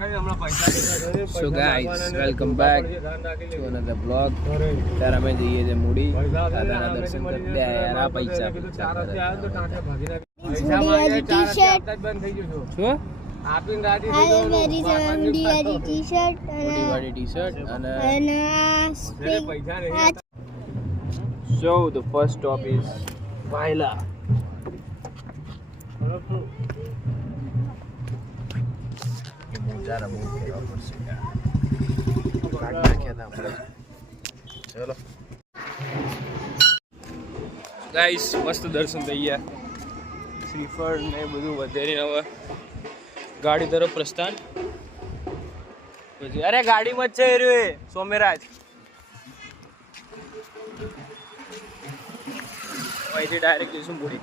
So guys, welcome back to another vlog. ત્યારે અમે જઈએ છે મૂડી દાદાના દર્શન કરી લે યાર આ પૈસા શું આપીને રાજી થઈ ગયો મેરી જમડી વાળી ટી-શર્ટ અને ટી-શર્ટ અને પૈસા નહીં. So the first stop is Vaila. જરા બહુ કેવા પડશે કાટ નાખ્યા હતા આપણે. ચલો ગાઈસ, મસ્ત દર્શન થઈ ગયા. શ્રીફળ ને બધું વધેરીને હવે ગાડી તરફ પ્રસ્થાન. પછી અરે ગાડીમાં જ છે રે સોમેરાજ. અહીંથી ડાયરેક્ટ જઈશું મૂડી.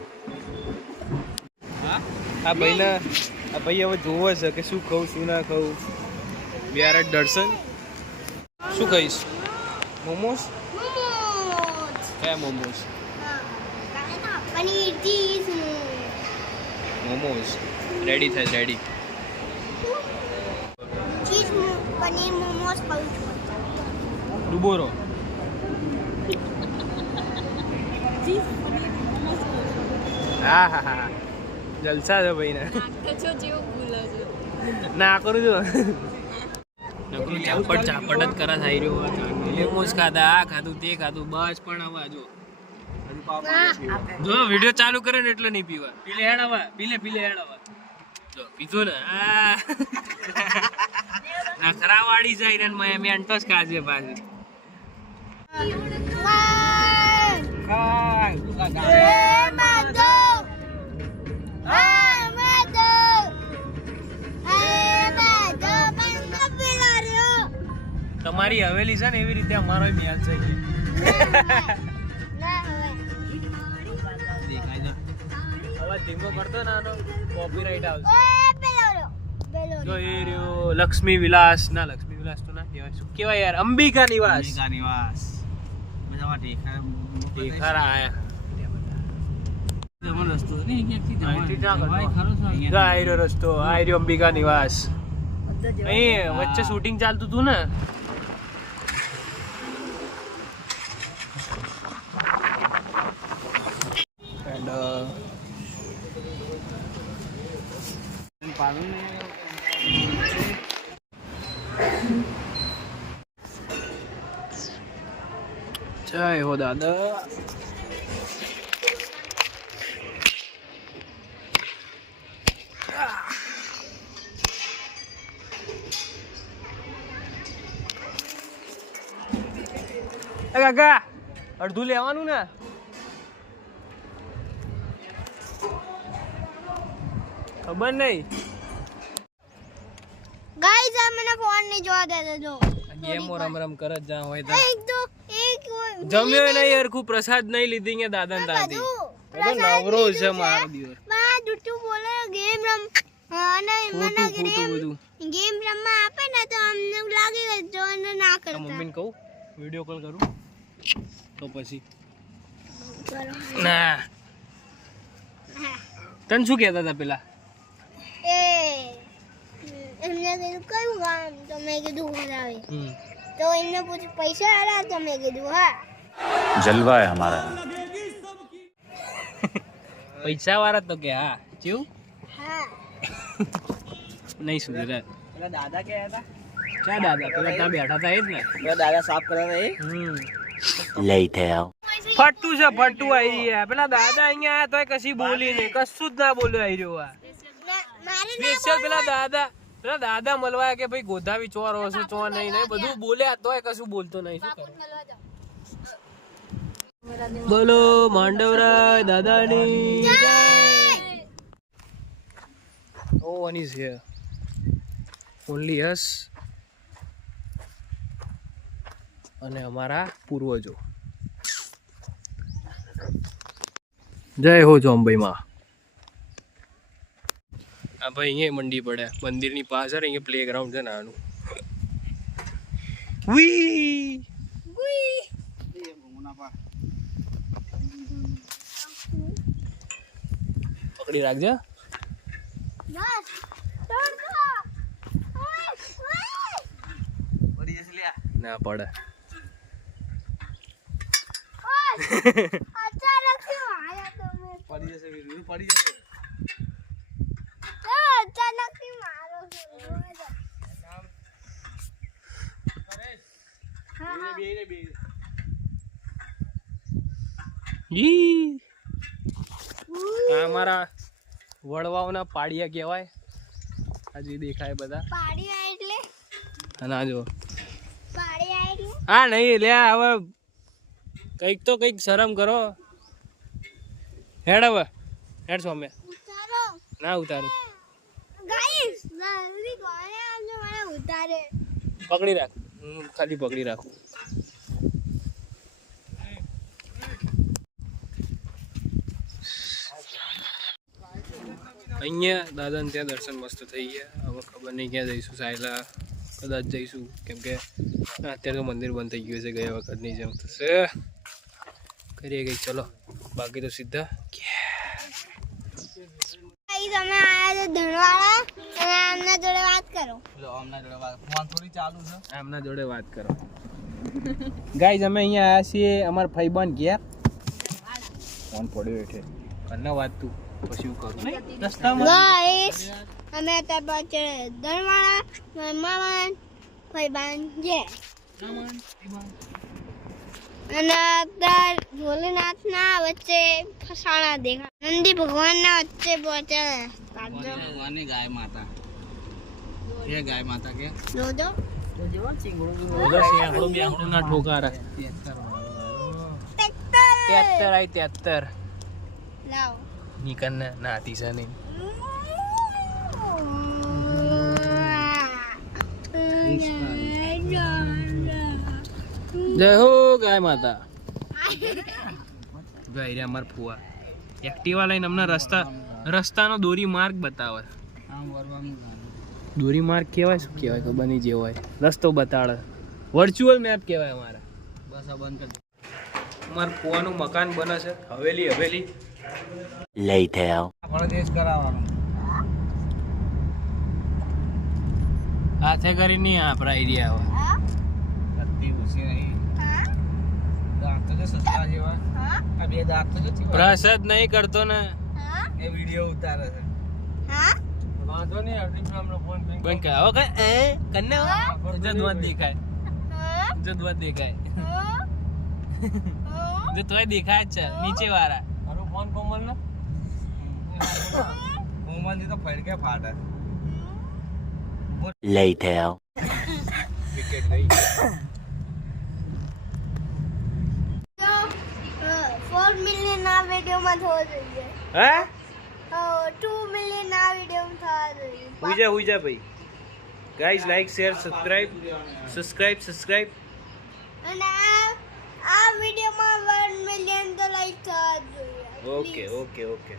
આ ભાઈ હવે જોવે છે કે શું ખાવું શું ના ખાવું. બિહાર દર્શન શું કહીશ? મોમોસ કયા મોમોસ? મોમોસ રેડી થાય રેડી. પનીર મોમોસ ખાવું છું. ડુબોરો હા હા હા જલસા છે ભાઈ ને ના કરું છું નકરું ચાપટ ચાપટ જ કરા થઈ રહ્યો. મોમોસ ખાધા આ ખાધું તે ખાધું બસ. પણ હવે જો વિડીયો ચાલુ કરે ને એટલે નહીં પીવા. પીલે હેડ આવા પીલે હેડ આવા જો પીધો ને આ ખરા વાળી જાય ને મેં અંટો જ ખાજે પાછી. તમારી હવેલી છે ને એવી રીતે અમારો મ્યાલ છે. અવાજ ધીમો કરતો ને આનો કોપીરાઈટ આવશે. જો એ રહ્યો લક્ષ્મી વિલાસ. ના લક્ષ્મી વિલાસ તો ના કહેવાય. શું કહેવાય યાર? અંબિકા નિવાસ. ઠીકરા આયા રસ્તો આયરો અંબિકા નિવાસ. અહીં વચ્ચે શૂટિંગ ચાલતું હતું ને. જય હો દાદા. કાકા અડધું લેવાનું ને. ખબર નહીં ગાઈસ આ મને ફોન નહીં જોવા દેતો. જો ગેમો રમ કરત જા હોય તો જમ્યો નહીં યાર. ખૂબ પ્રસાદ નહીં લીધી કે દાદા ને દાદી તો નવરો છે મારો દિવસ. બા જુઠ્ઠું બોલે. ગેમ રમ અને મને ગેમ રમવા આપે ને તો અમને લાગે કે જો ના કરતા. મમ્મીને કહું વિડિયો કોલ કરું તો પછી ના. તને શું કહેતા હતા પેલા? એમને કીધું કયું ગામ? તો મેં કીધું ઘરાવે. તો એમને પૂછ્યું પૈસા આલા? તો મેં કીધું હા. જલવા હે હમારા. પૈસા વાળા તો કે હા કેવું હા નહીં સુધરે. પેલા દાદા ક્યાં હતા? ક્યાં દાદા? પેલા ત્યાં બેઠા હતા એ જ ને. પેલા દાદા સાફ કરતા હતા એ. લઈ થયા ફટ્ટુ છે ફટ્ટુ આવી રહ્યા. પેલા દાદા અહીંયા આયા તોય કશી બોલી નહીં. કશું જ ના બોલ્યો આવી રહ્યો. આ સ્પેશિયલ પેલા દાદા મળવા કે ભાઈ ગોધાવી ચોર હશે ચોર નહીં નહીં બધું બોલ્યા તોય કશું બોલતો નહીં. શું કરે? બોલો માંડવરાય દાદાની જય. નો વન ઇઝ હિયર ઓન્લી અસ અને અમારા પૂર્વજો. જય હો જોમભાઈ માં. આ ભાઈ અહીંયા મંડી પડ્યા મંદિરની પાછળ. અહીંયા પ્લે ગ્રાઉન્ડ છે નાનું. વી પકડી રાખજે. ના પડે. અચાનક થી માર્યો તમે. પડી જશે વીરુ, પડી જશે. અચાનક થી મારો છો. બે ઈ આ અમારા વડવાઓના પાડિયા કહેવાય. આ જે દેખાય બધા પાડિયા એટલે અને આ જો પાડિયા એટલે આ નહીં લે હવે કંઈક તો કંઈક શરમ કરો. હેડ હવે હેડ સ્વામી. ઉતારો ના ઉતારું. ગાઈસ જલ્દી કોને આવજો મને ઉતારે. પકડી રાખ. હું ખાલી પકડી રાખું. અહીંયા દાદાને ત્યાં દર્શન મસ્ત થઈ ગયા. હવે ખબર નહીં ક્યાં જઈશું. સાયલા કદાચ જઈશું, કેમ કે અત્યારે તો મંદિર બંધ થઈ ગયું છે. ગયા વખતની જેમ થશે. કરીએ કંઈક ચલો, બાકી તો સીધા ગાઈસ અમે આયા છે ધનવાડા અને આમના જોડે વાત કરો. લો આમના જોડે વાત ફોન થોડી ચાલુ છે. આમના જોડે વાત કરો. ગાઈઝ અમે અહીંયા આવ્યા છીએ અમારા ભાઈબંધ ઘેર. ફોન પડ્યો હેઠે કરના વાત તું પછી હું કરું રસ્તામાં. ગાઈસ અમે અત્યારે પહોંચે ધનવાડા મામા ભાઈબાન જે અને અત્યારે ભોલેનાથના વચ્ચે ફસાણા દેખા. નંદી ભગવાનના વચ્ચે પહોંચ્યા. ભગવાનની ગાય માતા. એ ગાય માતા કે જોજો શિયાળો બેહણો ના ઠોકારા. 73 આઈ 73 લાવ નીકળને નાતી છે નહીં. જય હો ગાય માતા. ગાય રે અમાર ફુવા એક્ટિવા લઈને અમને રસ્તાનો દોરી માર્ગ બતાવે. આમ વરવાનું દોરી માર્ગ કહેવાય, શું કહેવાય ખબર નહીં. જે હોય રસ્તો બતાડે. વર્ચ્યુઅલ મેપ કહેવાય અમારે. બસ આ બંધ કરી અમારા ફુવાનું મકાન બને છે. હવેલી Later. પરદેશ કરાવવાનું. હાથે કરી નહીં આપણા એરિયા હવે. કત્તી ઉસી નહીં. દાંત તો સસલા જેવા. આ બે દાંત તો કેવા? બ્રશ જ નહીં કરતો ને. એ વિડિયો ઉતારે છે. વાંધો નહીં અર્જુન હમણાં ફોન કરી બંધ કર. હવે કઈ કન્ને જદવત દેખાય. જદવત દેખાય. જો તોય દેખાય જ છે નીચે વાળા. મારો ફોન કોમલ ને કોમલ થી તો ફડકે ફાટે. Later. વિકેટ ગઈ. 4 મિલિયન આ વિડીયોમાં થવો જોઈએ. હે 2 મિલિયન આ વિડીયોમાં થવા જોઈએ. ઉજા ભાઈ. Guys like share subscribe. અને આ વિડીયોમાં 1 મિલિયન તો લાઈક થવા જોઈએ. ઓકે